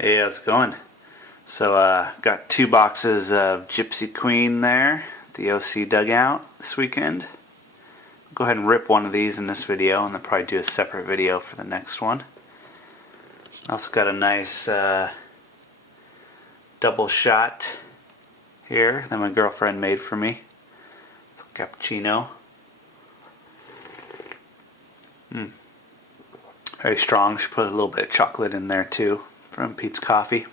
Hey, how's it going? So, got 2 boxes of Gypsy Queen there, the OC dugout this weekend. I'll go ahead and rip one of these in this video, and then probably do a separate video for the next one. I also got a nice double shot here that my girlfriend made for me. It's a cappuccino. Very strong. She put a little bit of chocolate in there too from Pete's Coffee.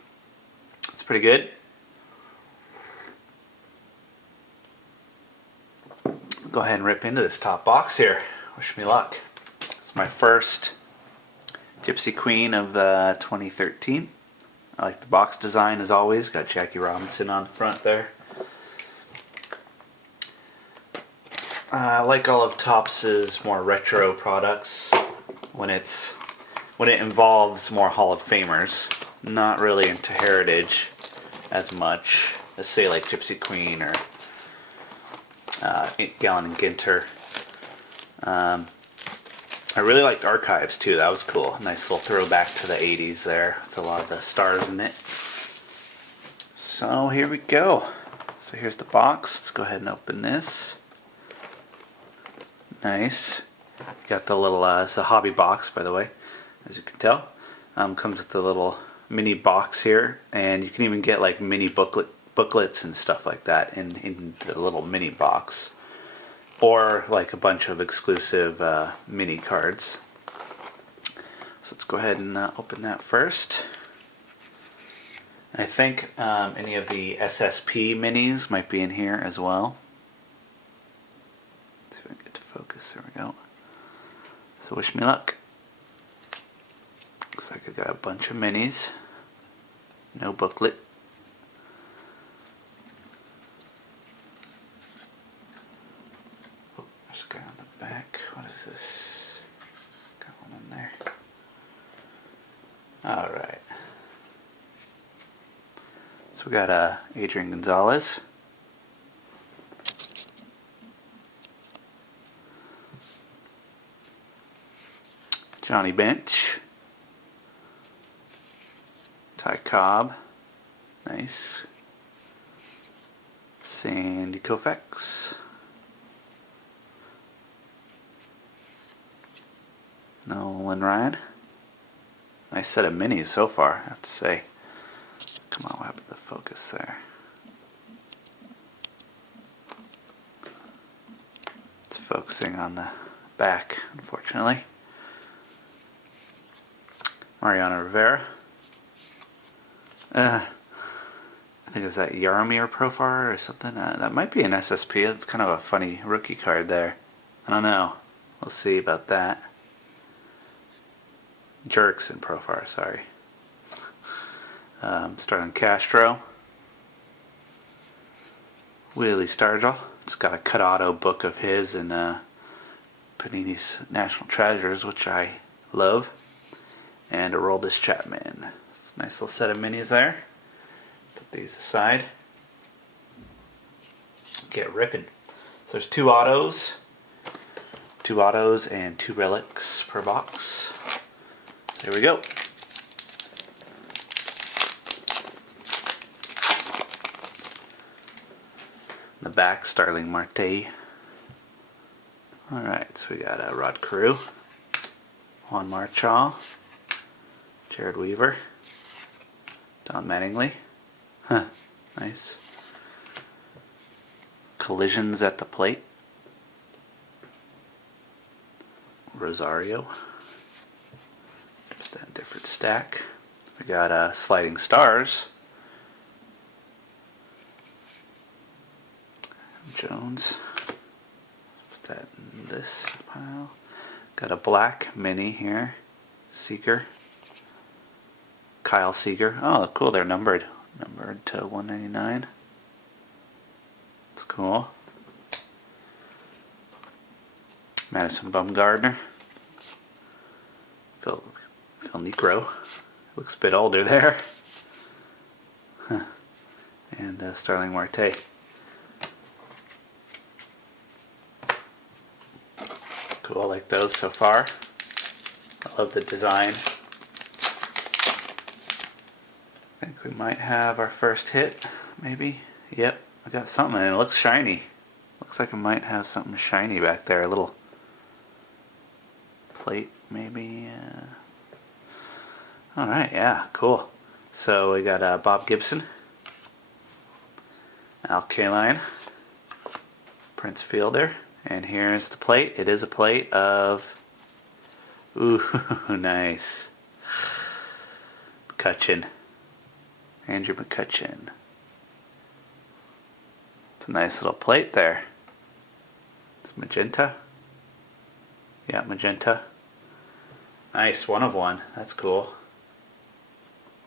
It's pretty good. Go ahead and rip into this top box here. Wish me luck. It's my first Gypsy Queen of 2013. I like the box design as always. Got Jackie Robinson on the front there. I like all of Topps' more retro products when it involves more Hall of Famers. Not really into heritage as much as say like Gypsy Queen or Gallon and Ginter. I really liked Archives too. That was cool. Nice little throwback to the 80s there with a lot of the stars in it. So here we go. So here's the box. Let's go ahead and open this. Nice. Got the little, it's a hobby box by the way, as you can tell. Comes with the little mini box here, and you can even get like mini booklets and stuff like that in the little mini box. Or like a bunch of exclusive mini cards. So let's go ahead and open that first. And I think any of the SSP minis might be in here as well. See if I can get to focus. There we go. So wish me luck. Looks like I got a bunch of minis. No booklet. Oh, there's a guy on the back. What is this? Got one in there. Alright. So we got Adrian Gonzalez. Johnny Bench. Ty Cobb. Nice. Sandy Koufax. Nolan Ryan. Nice set of minis so far, I have to say. Come on, what happened to the focus there? It's focusing on the back, unfortunately. Mariano Rivera. I think it's that Yaromir Profar or something. That might be an SSP. It's kind of a funny rookie card there. I don't know. We'll see about that. Jerkson Profar, sorry. Starlin Castro. Willie Stargell. Just got a cut auto book of his in Panini's National Treasures, which I love. And a Aroldis Chapman. Nice little set of minis there. Put these aside. Get ripping. So there's 2 autos. 2 autos and 2 relics per box. There we go. In the back, Starling Marte. Alright, so we got Rod Carew, Juan Marchal, Jared Weaver, Don Mattingly. Huh, nice. Collisions at the plate. Rosario. Just a different stack. We got Sliding Stars. Jones. Put that in this pile. Got a black mini here. Seeger. Kyle Seager. Oh, cool. They're numbered. Numbered to 199. That's cool. Madison Bumgarner. Phil Necro. Looks a bit older there. Huh. And Starling Marte. Cool, I like those so far. I love the design. I think we might have our first hit, maybe. Yep, I got something and it looks shiny. Looks like I might have something shiny back there, a little plate maybe. Alright, yeah, cool. So we got Bob Gibson, Al Kaline, Prince Fielder, and here's the plate. It is a plate of, ooh, nice, McCutchen, Andrew McCutchen. It's a nice little plate there. It's magenta. Yeah, magenta. Nice, 1 of 1. That's cool.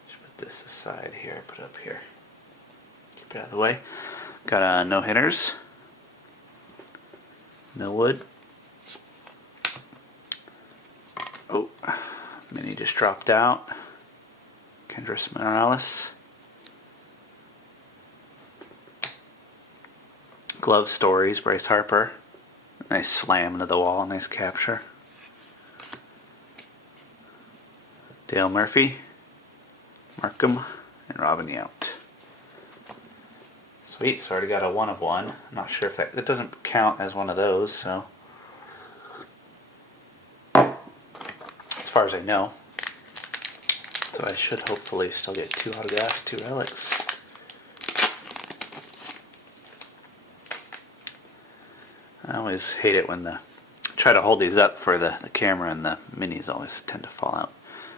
Just put this aside here, put it up here. Keep it out of the way. Got no hitters. Millwood. Oh, Mini just dropped out. Kendrys Morales. Glove Stories, Bryce Harper. Nice slam into the wall, nice capture. Dale Murphy, Markham, and Robin Yount. Sweet, so I already got a 1 of 1. I'm not sure if that doesn't count as one of those, so as far as I know. So I should hopefully still get 2 autographs, 2 relics. I always hate it when try to hold these up for the camera and the minis always tend to fall out.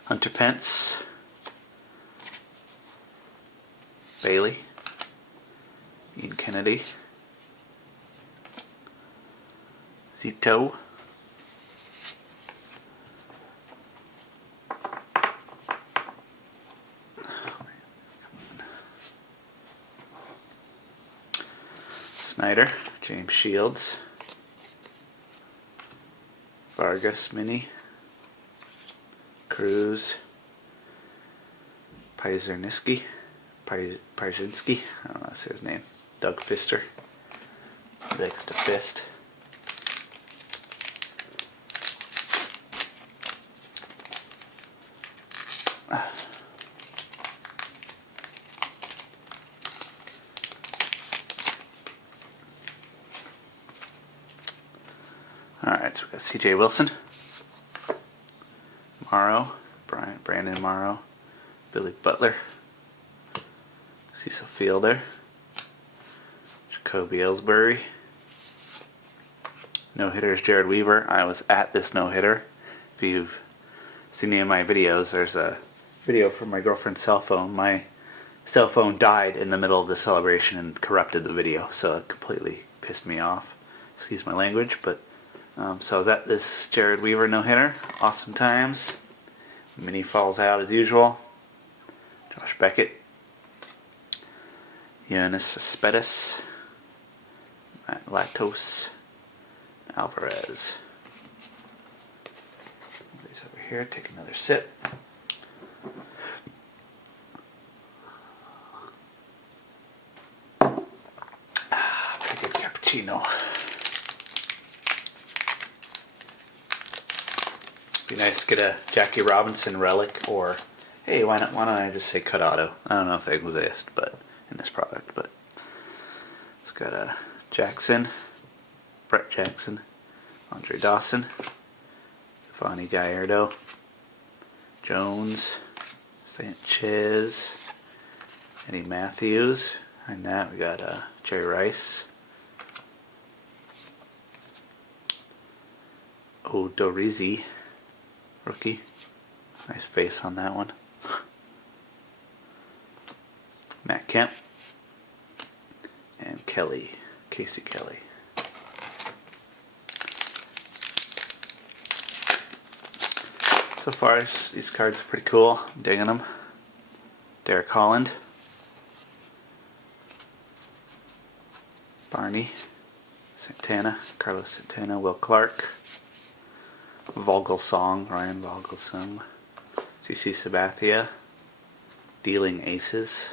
Hunter Pence, Bailey, Ian Kennedy, Zito, Snyder, James Shields, Vargas Mini, Cruz, Pajzinski, I don't know how to say his name, Doug Fister, he likes to fist. Alright, so we got CJ Wilson, Morrow, Brandon Morrow, Billy Butler, Cecil Fielder, Jacoby Ellsbury, no-hitters Jared Weaver. I was at this no-hitter. If you've seen any of my videos, there's a video from my girlfriend's cell phone. My cell phone died in the middle of the celebration and corrupted the video, so it completely pissed me off. Excuse my language, but so I was at this Jared Weaver no-hitter. Awesome times. Mini falls out as usual. Josh Beckett, Yoenis Cespedes, Matt Lactose, Alvarez. Put these over here, take another sip. Take a cappuccino. Be nice to get a Jackie Robinson relic, or hey, why don't I just say cut auto? I don't know if they exist, but in this product, but it's got a Jackson, Brett Jackson, Andre Dawson, Giovanni Gallardo, Jones, Sanchez, Eddie Matthews, and that we got Jerry Rice, Odorizzi, rookie, nice face on that one. Matt Kemp, and Casey Kelly. So far, these cards are pretty cool. I'm digging them. Derek Holland, Barney, Santana, Carlos Santana, Will Clark, Vogelsong, Ryan Vogelsong, CC Sabathia, Dealing Aces,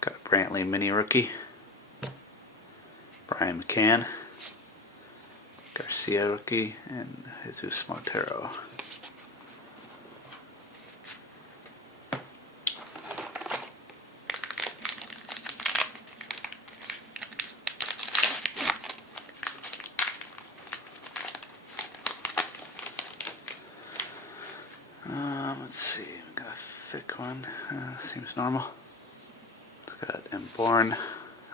got Brantley Mini Rookie, Brian McCann, Garcia Rookie, and Jesus Montero. Let's see, we got a thick one. Seems normal. It's got M. Bourne,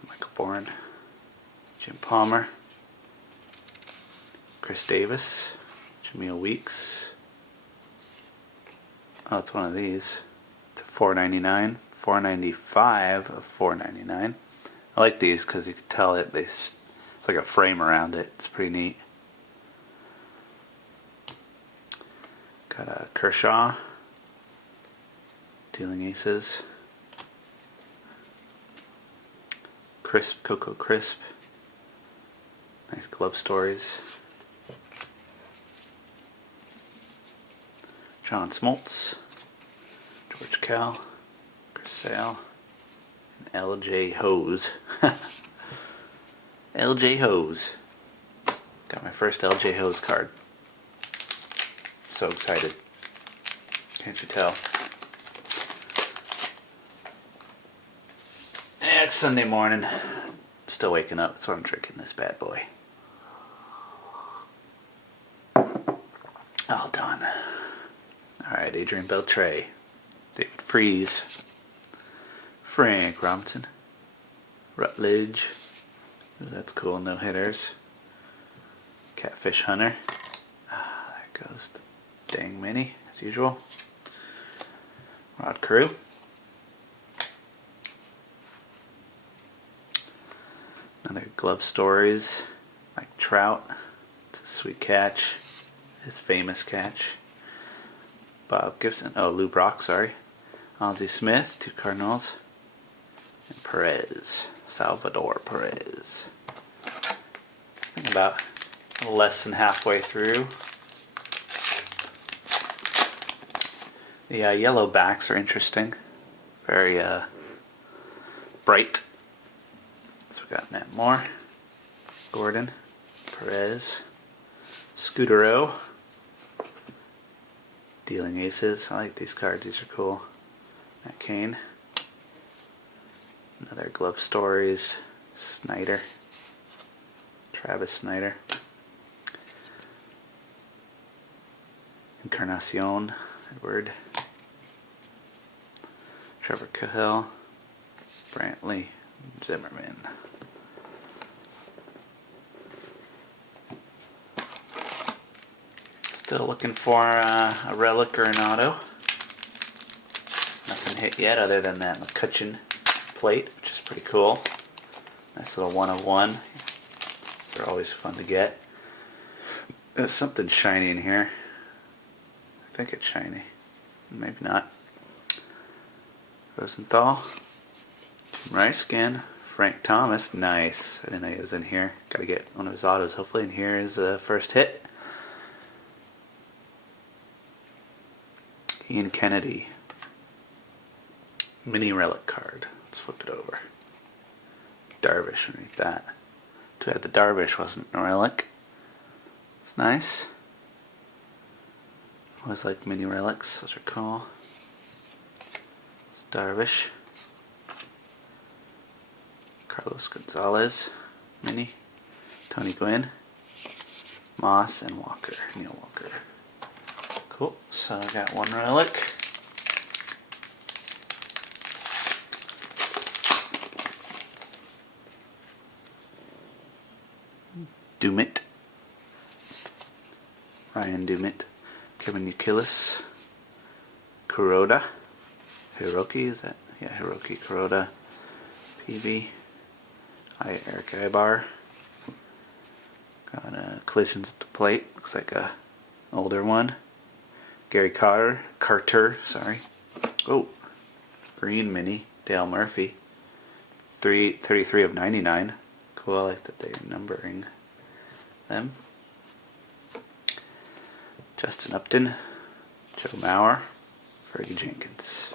Michael Bourne, Jim Palmer, Chris Davis, Jameel Weeks. Oh, it's one of these. It's a $4.99, $4.95 of $4.99. I like these because you can tell it. It's like a frame around it. It's pretty neat. Got a Kershaw, Dealing Aces, Crisp, Cocoa Crisp, nice glove stories, John Smoltz, George Cal, Chris Sale, and L.J. Hose. L.J. Hose. Got my first L.J. Hose card. So excited. Can't you tell? Yeah, it's Sunday morning. Still waking up. That's why I'm drinking this bad boy. All done. Alright, Adrian Beltre, David Freese, Frank Robinson, Rutledge. Ooh, that's cool. No hitters. Catfish Hunter. There goes the dang mini, as usual. Rod Carew. Another glove stories. Mike Trout. It's a sweet catch. His famous catch. Bob Gibson. Oh, Lou Brock, sorry. Ozzie Smith, 2 Cardinals. And Perez. Salvador Perez. I think about a little less than halfway through. The yellow backs are interesting. Very bright. So we got Matt Moore, Gordon, Perez, Scudero, Dealing Aces. I like these cards. These are cool. Matt Cain. Another glove stories. Snyder. Travis Snyder. Encarnacion. Edward. Trevor Cahill. Brantley. Zimmerman. Still looking for a relic or an auto. Nothing hit yet other than that McCutcheon plate, which is pretty cool. Nice little 1 of 1. They're always fun to get. There's something shiny in here. I think it's shiny. Maybe not. Rosenthal. Rice again. Frank Thomas. Nice. I didn't know he was in here. Gotta get one of his autos hopefully. And here is the first hit. Ian Kennedy. Mini relic card. Let's flip it over. Darvish underneath that. Too bad the Darvish wasn't a relic. It's nice. Always like mini relics. Those are cool. It's Darvish. Carlos Gonzalez. Mini. Tony Gwynn. Moss and Walker. Neil Walker. Cool. So I got one relic. Dumit. Ryan Dumit. Kevin Youkilis. Kuroda. Hiroki, is that? Yeah, Hiroki Kuroda. PV. Eric Ibar. Got collisions at the plate. Looks like a older one. Gary Carter, sorry. Oh, green mini. Dale Murphy. 33 of 99. Cool, I like that they're numbering them. Justin Upton. Joe Mauer. Freddie Jenkins.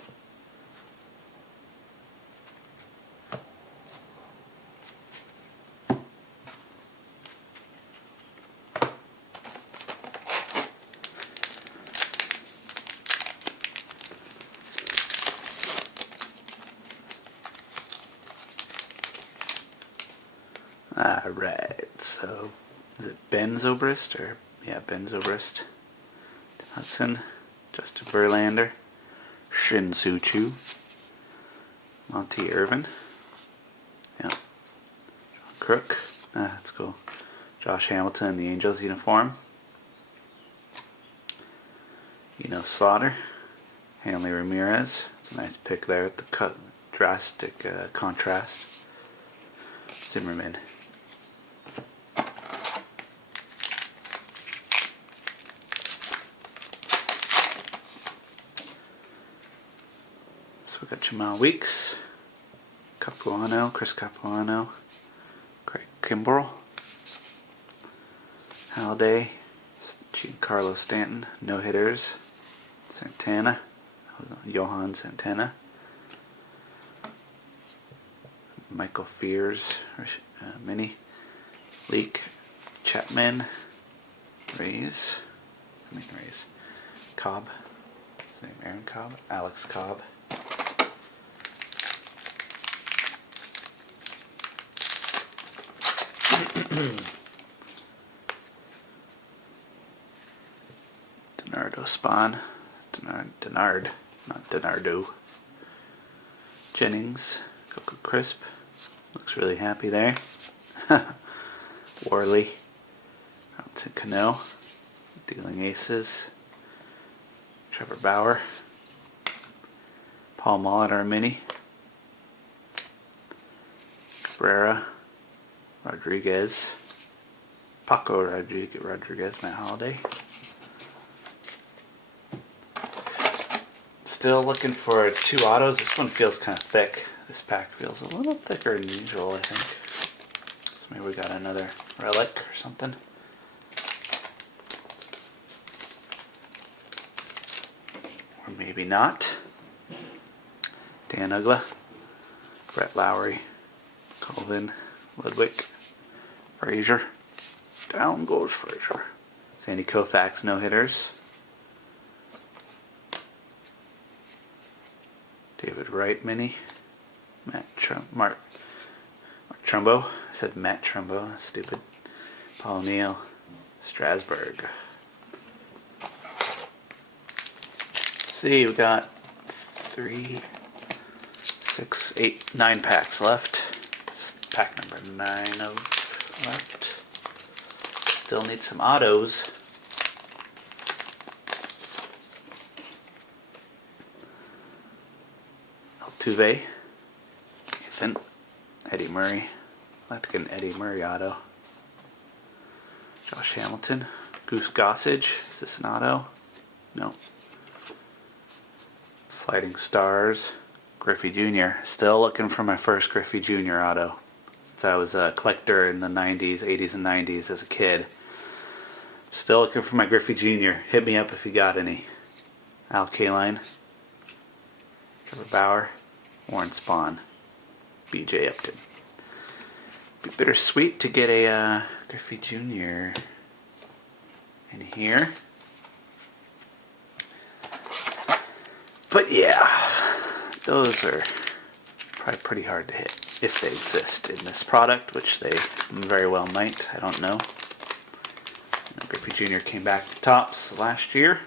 Alright, so is it Ben Zobrist? Or yeah, Ben Zobrist. Hudson, Justin Verlander, Shin Soo Choo, Monty Irvin, yeah, John Crook, that's cool. Josh Hamilton in the Angels uniform, Slaughter, Hanley Ramirez. It's a nice pick there with the drastic contrast. Zimmerman. So we got Jamal Weeks, Capuano, Chris Capuano, Craig Kimbrell, Halliday, Giancarlo Stanton, no hitters, Santana, Johan Santana, Michael Fears, Mini, Leak, Chapman, Rays, Cobb, his name Aaron Cobb, Alex Cobb. Denardo Spawn, Denard, not Denardo. Jennings, Coco Crisp, looks really happy there. Worley, Robinson Cano, Dealing Aces, Trevor Bauer, Paul Molitor Mini, Cabrera, Rodriguez, Paco Rodriguez, Matt Holliday. Still looking for 2 autos. This one feels kind of thick. This pack feels a little thicker than usual, I think. So maybe we got another relic or something. Or maybe not. Dan Ugla, Brett Lowry, Colvin, Ludwig, Frazier. Down goes Frazier. Sandy Koufax, no hitters. David Wright Mini. Mark Trumbo. I said Matt Trumbo. That's stupid. Paul Neal. Strasburg. Let's see, we got 3, 6, 8, 9 packs left. It's pack number 9 of left. Still need some autos. Altuve, Ethan, Eddie Murray. I'd like to get an Eddie Murray auto. Josh Hamilton, Goose Gossage. Is this an auto? No. Sliding Stars, Griffey Jr. Still looking for my first Griffey Jr. auto. Since I was a collector in the 90s, 80s and 90s as a kid. Still looking for my Griffey Jr. Hit me up if you got any. Al Kaline, Trevor Bauer, Warren Spahn, BJ Upton. Be bittersweet to get a Griffey Jr. in here. But yeah, those are probably pretty hard to hit if they exist in this product, which they very well might. I don't know. Griffey Jr. came back to Topps last year.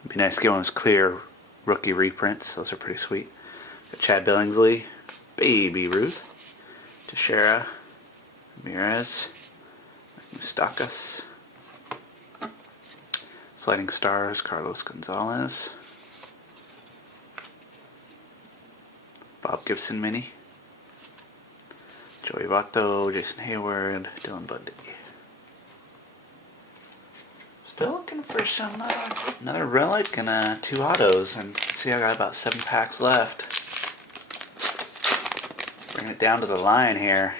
It'd be nice to get one of those clear rookie reprints. Those are pretty sweet. Got Chad Billingsley, Baby Ruth, Teixeira, Ramirez, Moustakas, Sliding Stars, Carlos Gonzalez, Bob Gibson Mini, Joey Votto, Jason Hayward, Dylan Bundy. Still looking for some another relic and 2 autos, and see I got about 7 packs left. Bring it down to the line here.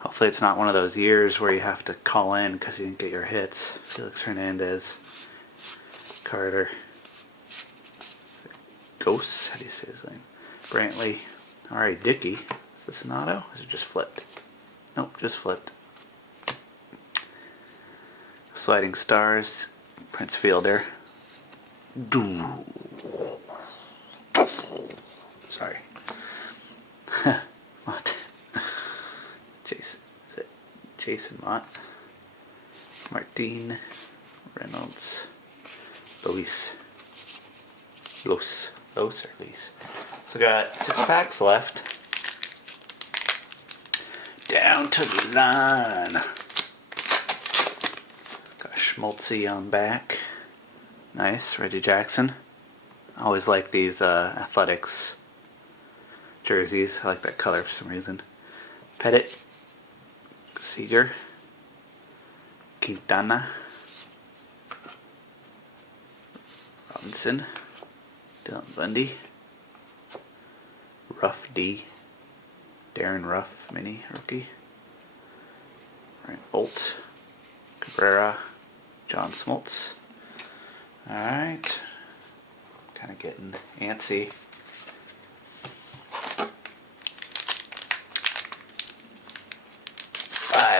Hopefully it's not one of those years where you have to call in because you didn't get your hits. Felix Hernandez, Carter, Ghost, how do you say his name? Brantley, alright, Dickey. Is this an auto? Or is it just flipped? Nope, just flipped. Sliding Stars, Prince Fielder. Sorry. Jason Mott, Martin, Reynolds, Los or Luis. So got 6 packs left. Down to the line. Got Schmaltzy on back. Nice, Reggie Jackson. I always like these athletics jerseys. I like that color for some reason. Pettit, Seager, Quintana, Robinson, Dylan Bundy, Ruff D, Darren Ruff mini rookie, Ryan Bolt, Cabrera, John Smoltz. Alright, kind of getting antsy.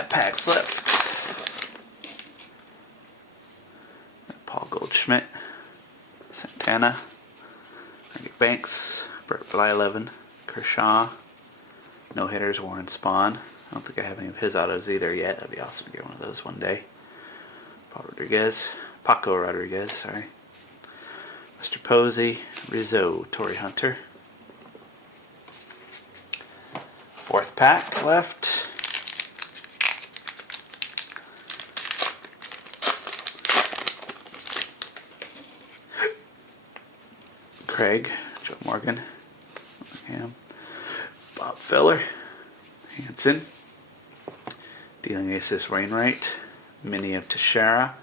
Packs left. Paul Goldschmidt, Santana, Banks, Burt Blyleven, Kershaw, no hitters, Warren Spahn. I don't think I have any of his autos either yet. That'd be awesome to get one of those one day. Paco Rodriguez, sorry. Mr. Posey, Rizzo, Torrey Hunter. 4th pack left. Craig, Joe Morgan, Bob Feller, Hanson, Dealing Aces Wainwright, Mini of Teixeira,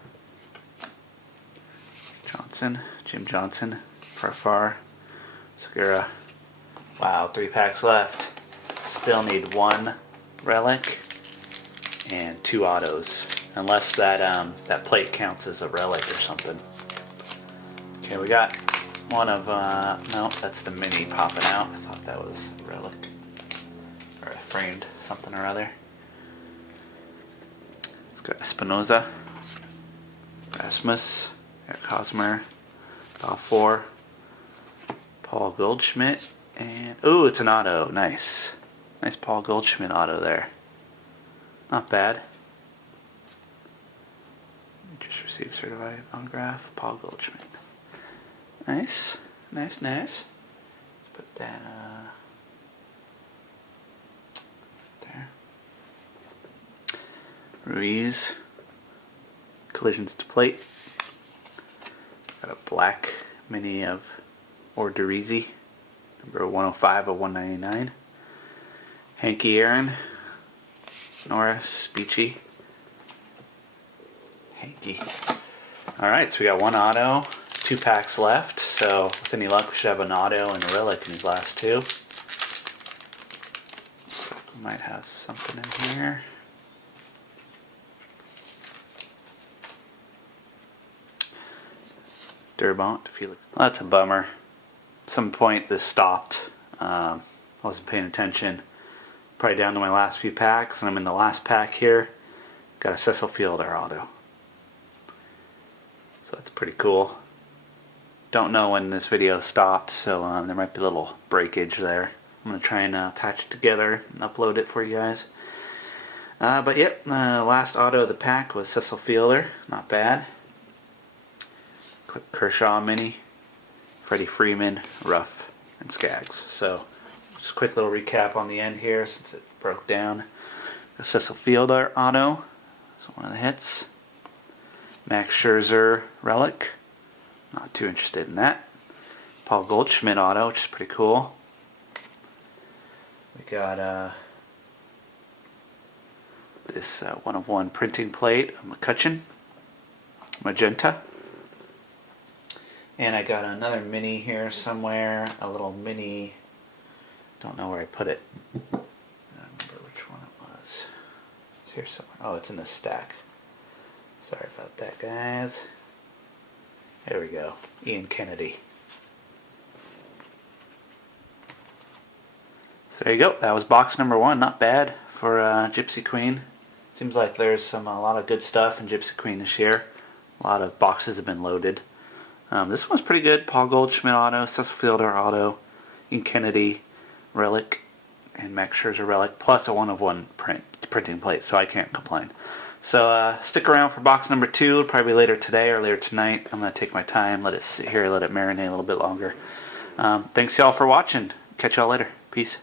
Johnson, Jim Johnson, Farfar, Segura. Wow, 3 packs left. Still need 1 relic and 2 autos, unless that plate counts as a relic or something. Okay, we got one of, no, that's the mini popping out. I thought that was a relic. Or a framed something or other. It's got Espinoza, Rasmus, Eric Hosmer, Balfour, Paul Goldschmidt, and, ooh, it's an auto. Nice. Nice Paul Goldschmidt auto there. Not bad. Just received certified autograph, Paul Goldschmidt. Nice, nice, nice. Let's put that there. Ruiz, collisions to plate. Got a black mini of Orderizzi, number 105 of 199. Hanky Aaron, Norris, Beachy, Hanky. Alright, so we got 1 auto. 2 packs left, so with any luck we should have an auto and a relic in these last 2. We might have something in here. Durbont, Felix. Well, that's a bummer. At some point this stopped. Wasn't paying attention. Probably down to my last few packs, and I'm in the last pack here. Got a Cecil Fielder auto. So that's pretty cool. Don't know when this video stopped, so there might be a little breakage there. I'm going to try and patch it together and upload it for you guys. But yep, last auto of the pack was Cecil Fielder. Not bad. Clip Kershaw mini, Freddie Freeman, Ruff, and Skaggs. So just a quick little recap on the end here since it broke down. The Cecil Fielder auto. So one of the hits. Max Scherzer relic. Not too interested in that. Paul Goldschmidt auto, which is pretty cool. We got this 1/1 printing plate of McCutcheon, magenta. And I got another mini here somewhere, a little mini, don't know where I put it. I don't remember which one it was. It's here somewhere. Oh, it's in the stack. Sorry about that, guys. There we go. Ian Kennedy. So there you go. That was box number 1. Not bad for Gypsy Queen. Seems like there's a lot of good stuff in Gypsy Queen this year. A lot of boxes have been loaded. This one's pretty good. Paul Goldschmidt auto, Cecil Fielder auto, Ian Kennedy relic, and Max Scherzer relic, plus a 1/1 print. printing plate, so I can't complain. So stick around for box number 2. It'll probably be later today or later tonight. I'm going to take my time, let it sit here, let it marinate a little bit longer. Thanks y'all for watching. Catch y'all later. Peace.